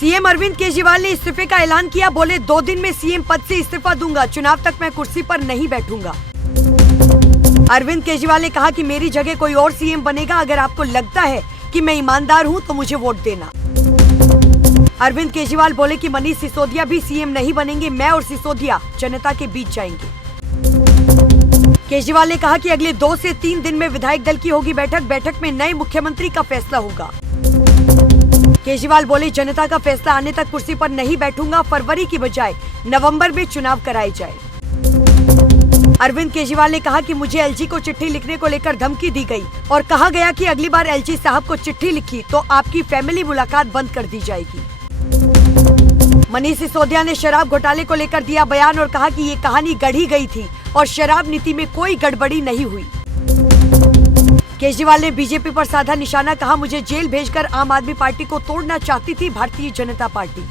CM Arvind Kejriwal ने इस्तीफे का ऐलान किया। बोले 2 दिन में सीएम पद से इस्तीफा दूंगा, चुनाव तक मैं कुर्सी पर नहीं बैठूंगा। अरविंद केजरीवाल ने कहा कि मेरी जगह कोई और सीएम बनेगा। अगर आपको लगता है कि मैं ईमानदार हूं तो मुझे वोट देना। अरविंद केजरीवाल बोले कि मनीष सिसोदिया भी सीएम नहीं बनेंगे, मैं और सिसोदिया जनता के बीच जाएंगे। केजरीवाल ने कहा कि अगले 2 से 3 दिन में विधायक दल की होगी बैठक में नए मुख्यमंत्री का फैसला होगा। केजरीवाल बोले जनता का फैसला आने तक कुर्सी पर नहीं बैठूंगा, फरवरी की बजाय नवंबर में चुनाव कराए जाए। अरविंद केजरीवाल ने कहा कि मुझे एलजी को चिट्ठी लिखने को लेकर धमकी दी गई और कहा गया कि अगली बार एलजी साहब को चिट्ठी लिखी तो आपकी फैमिली मुलाकात बंद कर दी जाएगी। मनीष सिसोदिया ने शराब घोटाले को लेकर दिया बयान और कहा कि ये कहानी गढ़ी गई थी और शराब नीति में कोई गड़बड़ी नहीं हुई। केजरीवाल ने बीजेपी पर साधा निशाना, कहा मुझे जेल भेजकर आम आदमी पार्टी को तोड़ना चाहती थी भारतीय जनता पार्टी।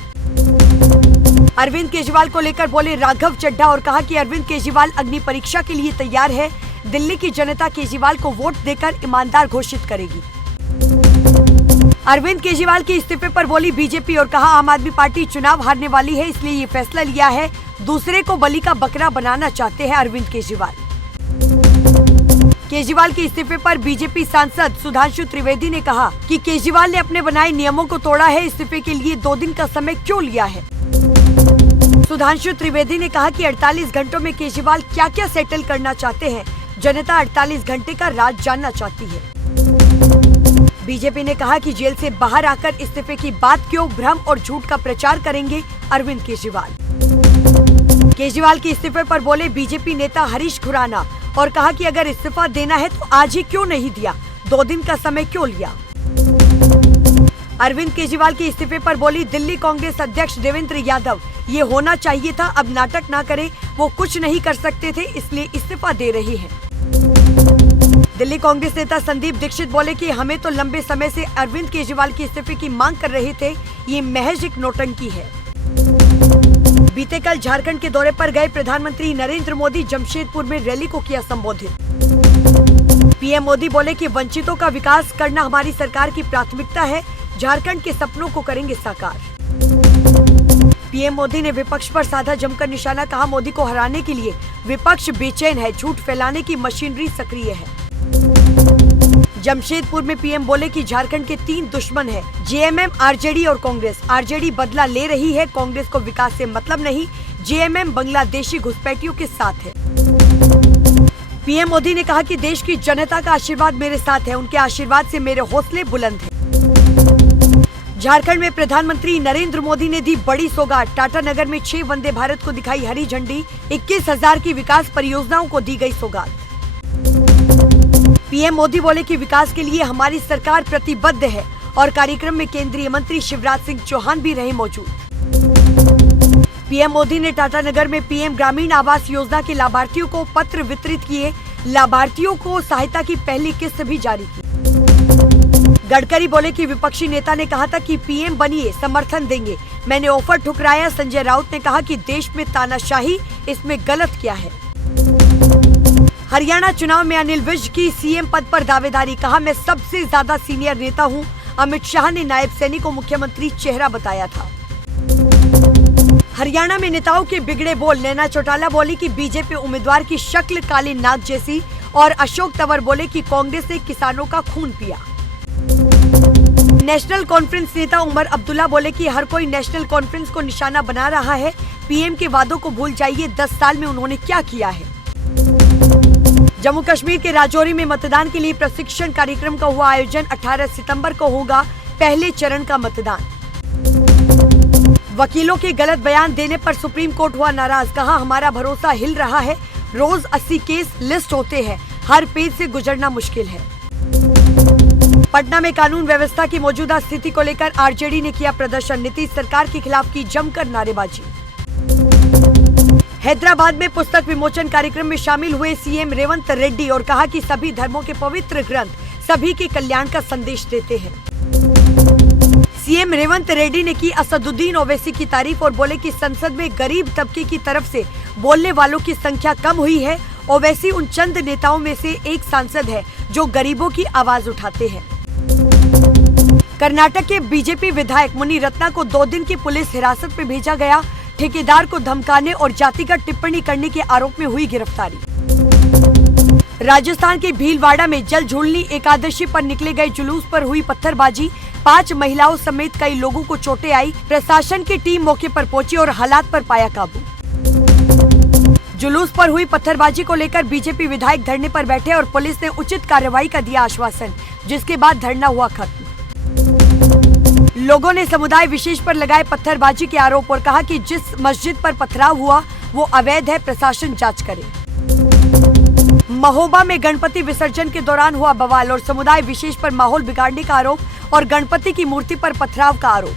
अरविंद केजरीवाल को लेकर बोले राघव चड्ढा और कहा कि अरविंद केजरीवाल अग्नि परीक्षा के लिए तैयार है। दिल्ली की जनता केजरीवाल को वोट देकर ईमानदार घोषित करेगी। अरविंद केजरीवाल के इस्तीफे पर बोली बीजेपी और कहा आम आदमी पार्टी चुनाव हारने वाली है, इसलिए ये फैसला लिया है। दूसरे को बलि का बकरा बनाना चाहते हैं अरविंद केजरीवाल। केजरीवाल के इस्तीफे पर बीजेपी सांसद सुधांशु त्रिवेदी ने कहा कि केजरीवाल ने अपने बनाए नियमों को तोड़ा है, इस्तीफे के लिए 2 दिन का समय क्यों लिया है। सुधांशु त्रिवेदी ने कहा कि 48 घंटों में केजरीवाल क्या क्या सेटल करना चाहते हैं, जनता 48 घंटे का राज जानना चाहती है। बीजेपी ने कहा कि जेल से बाहर आकर इस्तीफे की बात क्यों, भ्रम और झूठ का प्रचार करेंगे अरविंद केजरीवाल। केजरीवाल के इस्तीफे पर बोले बीजेपी नेता हरीश खुराना और कहा कि अगर इस्तीफा देना है तो आज ही क्यों नहीं दिया, 2 दिन का समय क्यों लिया। अरविंद केजरीवाल के इस्तीफे पर बोली दिल्ली कांग्रेस अध्यक्ष देवेंद्र यादव, ये होना चाहिए था, अब नाटक ना करें, वो कुछ नहीं कर सकते थे इसलिए इस्तीफा दे रही है। दिल्ली कांग्रेस नेता संदीप दीक्षित बोले कि हमें तो लंबे समय से अरविंद केजरीवाल के इस्तीफे की मांग कर रहे थे, ये महज एक नौटंकी है। बीते कल झारखंड के दौरे पर गए प्रधानमंत्री नरेंद्र मोदी जमशेदपुर में रैली को किया संबोधित। पीएम मोदी बोले कि वंचितों का विकास करना हमारी सरकार की प्राथमिकता है, झारखंड के सपनों को करेंगे साकार। पीएम मोदी ने विपक्ष पर साधा जमकर निशाना, कहा मोदी को हराने के लिए विपक्ष बेचैन है, झूठ फैलाने की मशीनरी सक्रिय है। जमशेदपुर में पीएम बोले कि झारखंड के 3 दुश्मन हैं, जेएमएम, आरजेडी और कांग्रेस। आरजेडी बदला ले रही है, कांग्रेस को विकास से मतलब नहीं, जेएमएम बांग्लादेशी घुसपैठियों के साथ है। पीएम मोदी ने कहा कि देश की जनता का आशीर्वाद मेरे साथ है, उनके आशीर्वाद से मेरे हौसले बुलंद हैं। झारखंड में प्रधानमंत्री नरेंद्र मोदी ने दी बड़ी सौगात, टाटा नगर में 6 वंदे भारत को दिखाई हरी झंडी, 21,000 की विकास परियोजनाओं को दी गई सौगात। पीएम मोदी बोले कि विकास के लिए हमारी सरकार प्रतिबद्ध है और कार्यक्रम में केंद्रीय मंत्री शिवराज सिंह चौहान भी रहे मौजूद। पीएम मोदी ने टाटा नगर में पीएम ग्रामीण आवास योजना के लाभार्थियों को पत्र वितरित किए, लाभार्थियों को सहायता की पहली किस्त भी जारी की। गडकरी बोले कि विपक्षी नेता ने कहा था कि पीएम बनिए, समर्थन देंगे, मैंने ऑफर ठुकराया। संजय राउत ने कहा कि देश में तानाशाही, इसमें गलत क्या है। हरियाणा चुनाव में अनिल विज की सीएम पद पर दावेदारी, कहा मैं सबसे ज्यादा सीनियर नेता हूं। अमित शाह ने नायब सैनी को मुख्यमंत्री चेहरा बताया था। हरियाणा में नेताओं के बिगड़े बोल, नैना चौटाला बोली कि बीजेपी उम्मीदवार की शक्ल काली नाग जैसी और अशोक तंवर बोले कि कांग्रेस ने किसानों का खून पिया। नेशनल कॉन्फ्रेंस नेता उमर अब्दुल्ला बोले कि हर कोई नेशनल कॉन्फ्रेंस को निशाना बना रहा है, पीएम के वादों को भूल जाइए, 10 साल में उन्होंने क्या किया है। जम्मू कश्मीर के राजौरी में मतदान के लिए प्रशिक्षण कार्यक्रम का हुआ आयोजन, 18 सितंबर को होगा पहले चरण का मतदान। वकीलों के गलत बयान देने पर सुप्रीम कोर्ट हुआ नाराज, कहा हमारा भरोसा हिल रहा है, रोज 80 केस लिस्ट होते हैं, हर पेज से गुजरना मुश्किल है। पटना में कानून व्यवस्था की मौजूदा स्थिति को लेकर आरजेडी ने किया प्रदर्शन, नीतीश सरकार के खिलाफ की जमकर नारेबाजी। हैदराबाद में पुस्तक विमोचन कार्यक्रम में शामिल हुए सीएम रेवंत रेड्डी और कहा कि सभी धर्मों के पवित्र ग्रंथ सभी के कल्याण का संदेश देते हैं। सीएम रेवंत रेड्डी ने की असदुद्दीन ओवैसी की तारीफ और बोले कि संसद में गरीब तबके की तरफ से बोलने वालों की संख्या कम हुई है। ओवैसी उन चंद नेताओं में से एक सांसद है जो गरीबों की आवाज उठाते हैं। कर्नाटक के बीजेपी विधायक मुनि रत्ना को 2 दिन की पुलिस हिरासत में भेजा गया। ठेकेदार को धमकाने और जातिगत टिप्पणी करने के आरोप में हुई गिरफ्तारी। राजस्थान के भीलवाड़ा में जल झूलनी एकादशी पर निकले गए जुलूस पर हुई पत्थरबाजी। 5 महिलाओं समेत कई लोगों को चोटें आई। प्रशासन की टीम मौके पर पहुंची और हालात पर पाया काबू। जुलूस पर हुई पत्थरबाजी को लेकर बीजेपी विधायक धरने पर बैठे और पुलिस ने उचित कार्रवाई का दिया आश्वासन, जिसके बाद धरना हुआ खत्म। लोगों ने समुदाय विशेष पर लगाए पत्थरबाजी के आरोप और कहा कि जिस मस्जिद पर पथराव हुआ वो अवैध है, प्रशासन जांच करे। महोबा में गणपति विसर्जन के दौरान हुआ बवाल और समुदाय विशेष पर माहौल बिगाड़ने का आरोप और गणपति की मूर्ति पर पथराव का आरोप।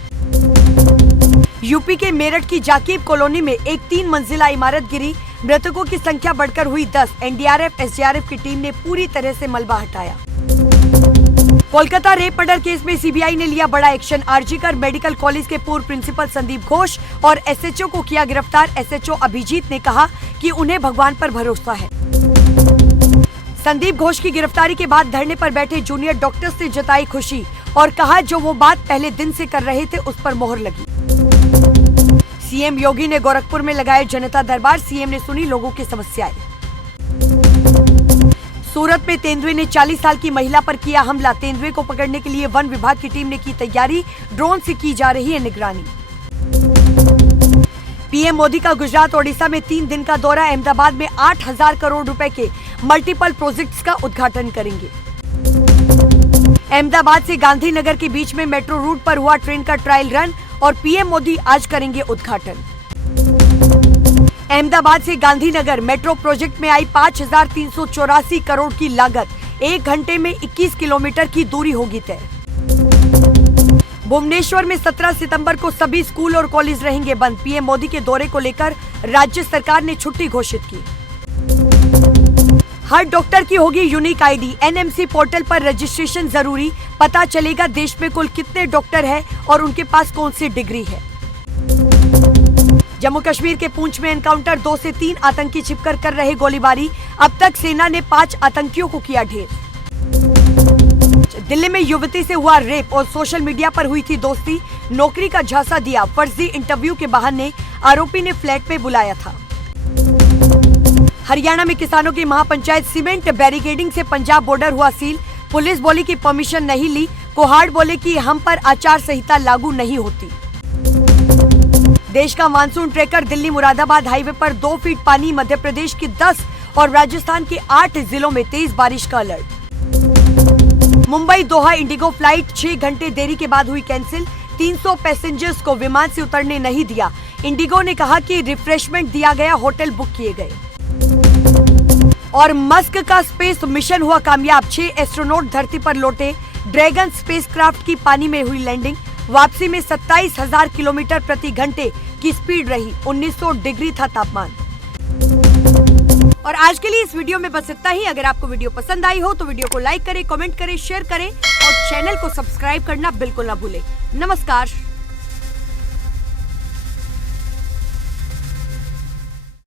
यूपी के मेरठ की जाकीब कॉलोनी में एक 3 मंजिला इमारत गिरी। मृतकों की संख्या बढ़कर हुई 10। एनडीआरएफ एसडीआरएफ की टीम ने पूरी तरह से मलबा हटाया। कोलकाता रेप मर्डर केस में सीबीआई ने लिया बड़ा एक्शन। आरजीकर मेडिकल कॉलेज के पूर्व प्रिंसिपल संदीप घोष और एसएचओ को किया गिरफ्तार। एसएचओ अभिजीत ने कहा कि उन्हें भगवान पर भरोसा है। संदीप घोष की गिरफ्तारी के बाद धरने पर बैठे जूनियर डॉक्टर्स ने जताई खुशी और कहा जो वो बात पहले दिन से कर रहे थे उस पर मोहर लगी। सीएम योगी ने गोरखपुर में लगाए जनता दरबार। सीएम ने सुनी लोगों की समस्याएं। सूरत में तेंदुए ने 40 साल की महिला पर किया हमला। तेंदुए को पकड़ने के लिए वन विभाग की टीम ने की तैयारी। ड्रोन से की जा रही है निगरानी। पीएम मोदी का गुजरात ओडिशा में 3 दिन का दौरा। अहमदाबाद में 8,000 करोड़ रुपए के मल्टीपल प्रोजेक्ट्स का उद्घाटन करेंगे। अहमदाबाद से गांधीनगर के बीच में मेट्रो रूट पर हुआ ट्रेन का ट्रायल रन और पीएम मोदी आज करेंगे उद्घाटन। अहमदाबाद से गांधीनगर मेट्रो प्रोजेक्ट में आई 5,384 करोड़ की लागत। 1 घंटे में 21 किलोमीटर की दूरी होगी तय। भुवनेश्वर में 17 सितंबर को सभी स्कूल और कॉलेज रहेंगे बंद। पीएम मोदी के दौरे को लेकर राज्य सरकार ने छुट्टी घोषित की। हर डॉक्टर की होगी यूनिक आईडी। एनएमसी पोर्टल पर रजिस्ट्रेशन जरूरी। पता चलेगा देश में कुल कितने डॉक्टर हैं और उनके पास कौन सी डिग्री है। जम्मू कश्मीर के पुंछ में एनकाउंटर। 2 से 3 आतंकी छिपकर कर रहे गोलीबारी। अब तक सेना ने 5 आतंकियों को किया ढेर। दिल्ली में युवती से हुआ रेप और सोशल मीडिया पर हुई थी दोस्ती। नौकरी का झांसा दिया। फर्जी इंटरव्यू के बहाने आरोपी ने फ्लैट में बुलाया था। हरियाणा में किसानों की महापंचायत। सीमेंट बैरिकेडिंग से पंजाब बॉर्डर हुआ सील। पुलिस बोली कि परमिशन नहीं ली। कोहाड़ बोले कि हम पर आचार संहिता लागू नहीं होती। देश का monsoon tracker. Delhi Moradabad highway पर 2 फीट पानी। मध्य प्रदेश के 10 और राजस्थान के 8 जिलों में तेज बारिश का अलर्ट। मुंबई दोहा इंडिगो फ्लाइट 6 घंटे देरी के बाद हुई कैंसिल। 300 पैसेंजर्स को विमान से उतरने नहीं दिया। इंडिगो ने कहा कि रिफ्रेशमेंट दिया गया, होटल बुक किए गए। और मस्क का स्पेस मिशन हुआ कामयाब। 6 एस्ट्रोनॉट धरती पर लौटे। ड्रैगन स्पेसक्राफ्ट की पानी में हुई लैंडिंग। वापसी में 27,000 किलोमीटर प्रति घंटे की स्पीड रही। 1900 डिग्री था तापमान। और आज के लिए इस वीडियो में बस इतना ही। अगर आपको वीडियो पसंद आई हो तो वीडियो को लाइक करें, कमेंट करें, शेयर करें और चैनल को सब्सक्राइब करना बिल्कुल ना भूलें। नमस्कार।